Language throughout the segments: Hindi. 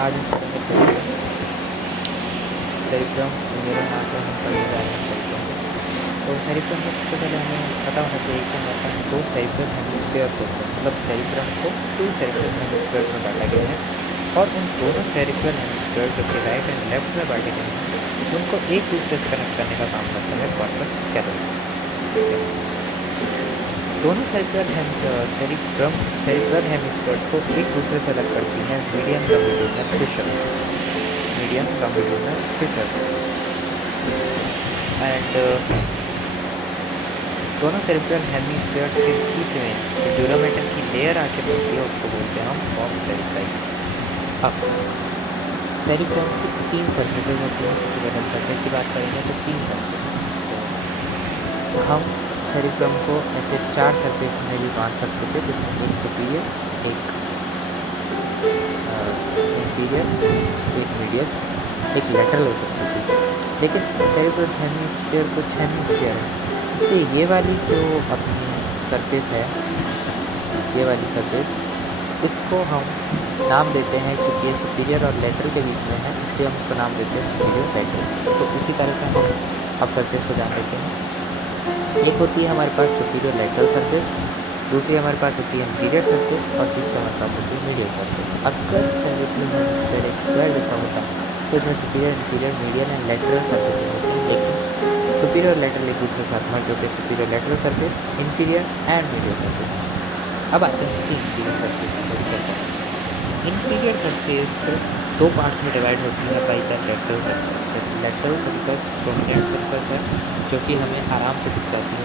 आज हम पढ़ेंगे सेरिब्रम मेरा नाम पर हम पढ़ने जा रहे हैं सेरिब्रम। तो सेरिब्रम में सबसे पहले हमें पता होना चाहिए कि हमारे पास दो सेरिब्रल हेमिस्फीयर्स होते हैं, मतलब सेरिब्रम को टू सेरिब्रल हेमिस्फीयर्स में बांटा गया है और उन दोनों सेरिब्रल हेमिस्फीयर जो कि राइट एंड लेफ्ट में बांटे गए हैं उनको एक दूसरे से कनेक्ट करने का काम करता है कॉर्पस कैलोसम। ठीक है, दोनों सेरिब्रल हेमिस्फीयर्स को एक दूसरे से अलग करती है मीडियम लॉन्गिट्यूडनल फिशर्स। एंड दोनों सेरिब्रल हेमिस्फीयर्स के बीच में जो ड्यूरामेटल की लेयर आके बनती है उसको बोलते हैं हम फॉर्म सेरिब्राई। अब सेरिब्रम की तीन सरफेसेस होती हैं। सबसे पहले हम सरफेस की बात करेंगे तो तीन सरफेस, तो हम सेरिब्रम को ऐसे चार सरफेस में भी बांट सकते थे, जिसमें एक सुपीरियर, एक इंफीरियर, एक मीडियल, एक लेटरल हो सकती थी। लेकिन सेरिब्रल हेमिस्फीयर कुछ हेमिस्फीयर है, इसलिए ये वाली जो अपनी सरफेस है, ये वाली सरफेस, इसको हम नाम देते हैं, क्योंकि ये सुपीरियर और लेटरल के बीच में है इसलिए हम इसको नाम देते हैं सुपीरियर लेटरल। तो इसी तरह से हम अब सरफेस को जान लेते हैं। एक होती है हमारे पास सुपीरियर लेटरल सरफेस, दूसरी हमारे पास होती है इंफीरियर सरफेस और तीसरी हमारे पास होती है मीडियल सरफेस। अगर सेरिब्रल हेमिस्फीयर एक स्क्वायर जैसा होता तो इसमें superior, inferior, medial and lateral surface होती हैं, लेकिन सुपीरियर और लेटरल एक दूसरे के साथ मर्ज होते हैं, superior lateral surface, inferior and medial surface. अब आते हैं इसकी इंफीरियर सरफेस पर चर्चा। इंफीरियर सरफेस दो पार्ट्स में डिवाइड होती है by the lateral surface. Lateral surface prominent surface है जो कि हमें आराम से दिख जाती है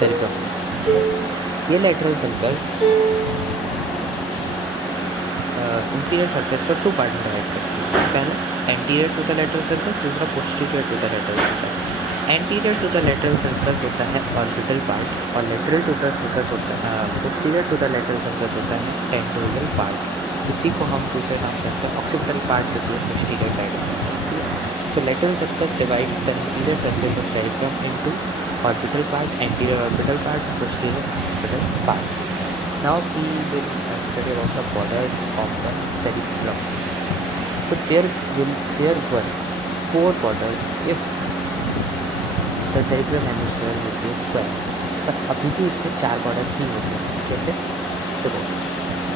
सेरिब्रम में। ये लेटरल सरफेस इंफीरियर सरफेस को टू पार्ट में डिवाइड करती है। पहला anterior to the lateral surface, दूसरा posterior to the lateral surface. Anterior to the lateral surface होता है ऑर्बिटल पार्ट और लेटरल टू द सरफेस होता है posterior to the lateral surface होता है टेंटोरियल पार्ट। इसी को हम दूसरे नाम करते हैं ऑक्सीपिटल पार्ट, जो कि पोस्टीरियर साइड में है। So lateral surface divides the inferior surface of cerebrum into orbital part, anterior orbital part, posterior occipital part. Now we will study about the borders of the cerebellum. So there were four borders if the cerebral hemisphere would be square. पर अभी भी इसमें चार बॉर्डर ही होते हैं। जैसे देखो,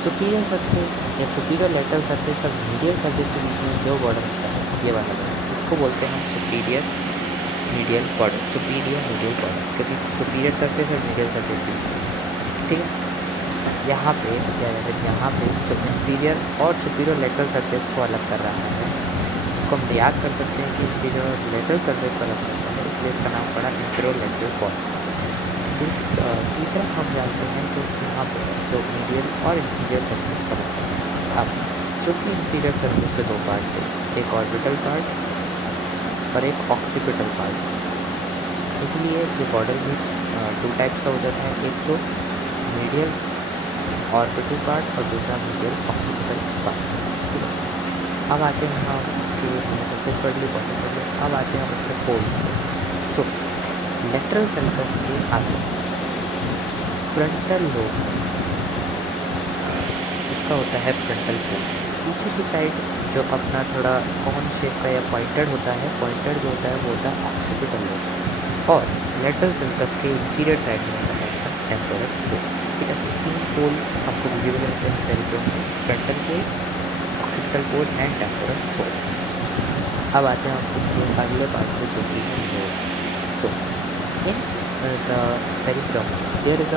सुपीरियर सरफेस या सुपीरियर लेटरल सरफेस और मीडियल सरफेस के बीच में जो बॉर्डर होता है ये वाला बॉर्डर, इसको बोलते हैं हम superior medial border, superior medial border, क्योंकि सुपीरियर सरफेस और मीडियल सरफेस के बीच में। ठीक है, यहाँ पे क्या है, यहाँ पे जो इंफीरियर और सुपीरियर लेटरल सरफेस को अलग कर रहा है उसको हम याद कर सकते हैं कि इंफीरियर और लेटरल सरफेस को अलग करता है, इसलिए इसका नाम पड़ा इंफीरियर लेटरल बॉर्डर। तीसरा हम जानते हैं जो यहाँ पे जो मीडियल और इंफीरियर सरफेस का होता है। अब चूँकि इंफीरियर सरफेस के दो पार्ट थे, एक ऑर्बिटल पार्ट और एक ऑक्सीपिटल पार्ट, इसलिए ये बॉर्डर भी टू टाइप्स का हो जाता है, एक तो मीडियल ऑर्बिटल पार्ट और दूसरा मीडियल ऑक्सीपिटल पार्ट। ठीक है, अब आते हैं हम इसके, हमने सरफेस पढ़ ली, बॉर्डर पढ़ ली, अब आते हैं हम इसके पोल्स पे। सो लेटरल सरफेस के आगे फ्रंटल लोब इसका होता है फ्रंटल पोल। पीछे की साइड जो अपना थोड़ा कॉन शेप का या पॉइंटेड होता है, पॉइंटेड जो होता है वो होता है ऑक्सीपिटल लोब, और लेटरल सरफेस के इंफीरियर साइड में होता है इसका टेम्पोरल लोब। ठीक है, तीन पोल आपको विजिबल होते हैं सेरिब्रम में, frontal pole, occipital pole and temporal pole. अब आते हैं इसके अगले पार्ट में जो कि है lobe. So in the cerebrum there is a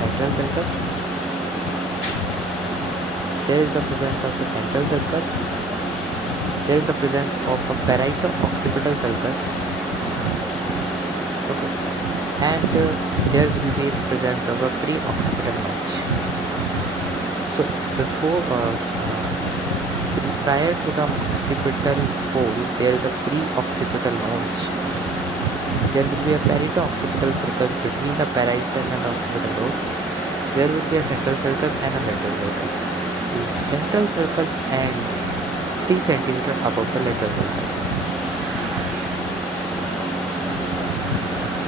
lateral surface, there is the presence of the central sulcus, there is the presence of a parieto-occipital sulcus, okay, and there will be presence of a pre-occipital notch. So prior to the occipital pole there is a pre-occipital notch. There will be a parieto-occipital sulcus between the parietal and occipital lobe. There will be a central sulcus and a lateral sulcus. The central sulcus ends 3 cm above the lateral sulcus.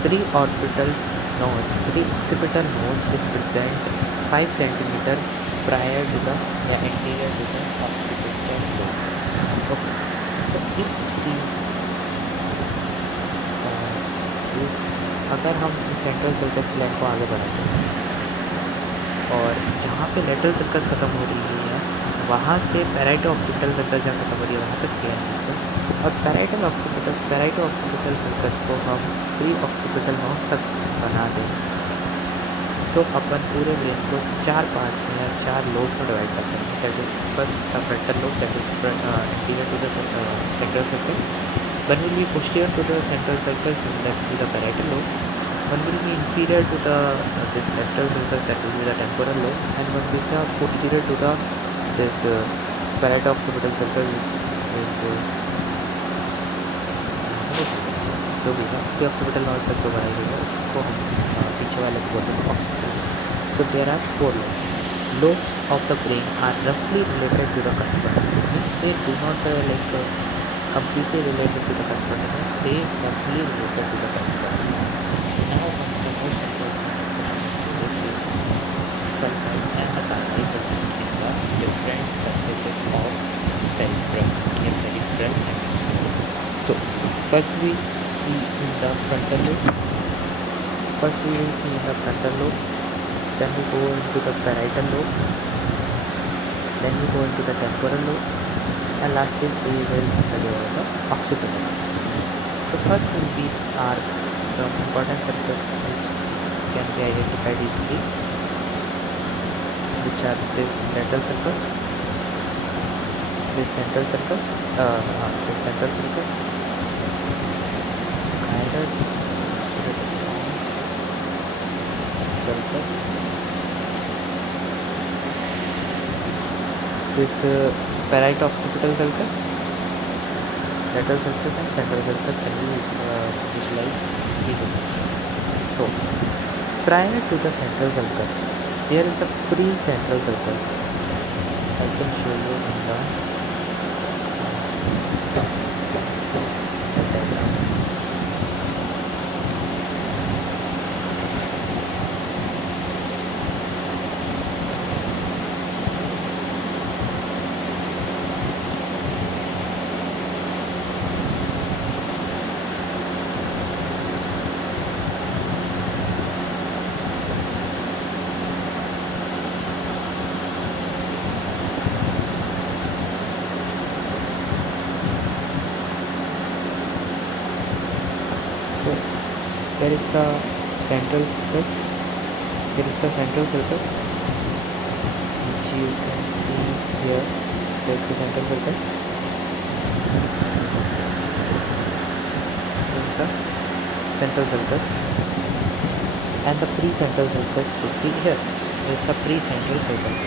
Pre-occipital notch is present 5 cm prior to the anterior to the occipital lobe. Okay, so अगर हम सेंट्रल सर्कस प्लान को आगे बढ़ाते हैं और जहाँ पे लेटरल सर्कस ख़त्म हो रही है वहाँ से पैराइटो ऑक्सीपिटल सर्कस जहाँ ख़त्म हो रही है वहाँ तक प्लान सिस्टम, और पैराइटो ऑक्सीपिटल सर्कस को हम प्री ऑक्सीपिटल नोज तक बना दें तो अपन पूरे ब्रेन को 4 पार्ट्स में या 4 लोब्स में डिवाइड करते हैं. That is first frontal lobe, that is anterior to the central circle. One will be posterior to the central circle, left to the parietal lobe. One will be inferior to the this lateral circle, that will be the temporal lobe, and one will be posterior to the this parieto occipital circle is जो भी है प्री ऑक्सीपिटल नॉइज तक जो बनाई गई है उसको हम पीछे वाले को बोलते हैं occipital. So there are 4 lobes of the brain are roughly related to the corpus. They do not completely related to the corpus. They roughly related to the corpus. Now comes the most important question, which is sulfide and the carbohydrate in the different surfaces of cerebrum hemisphere. So first we see in the frontal lobe. First we will see in the frontal lobe. Then we go into the parietal lobe. Then we go into the temporal lobe. And lastly we will study about the occipital lobe. So first will be our some important surface which can be identified easily, which are this lateral surface, this central surface, gyrus surface, this parieto occipital surface, lateral surface and central surface can be visualized easily. So prior to the central surface there is a pre-central surface. I can show you in the diagram. So there is the central surface. There is the central surface which you can see here. There is the central surface. There is the central surface, and the pre-central surface would be here. There is the pre-central surface.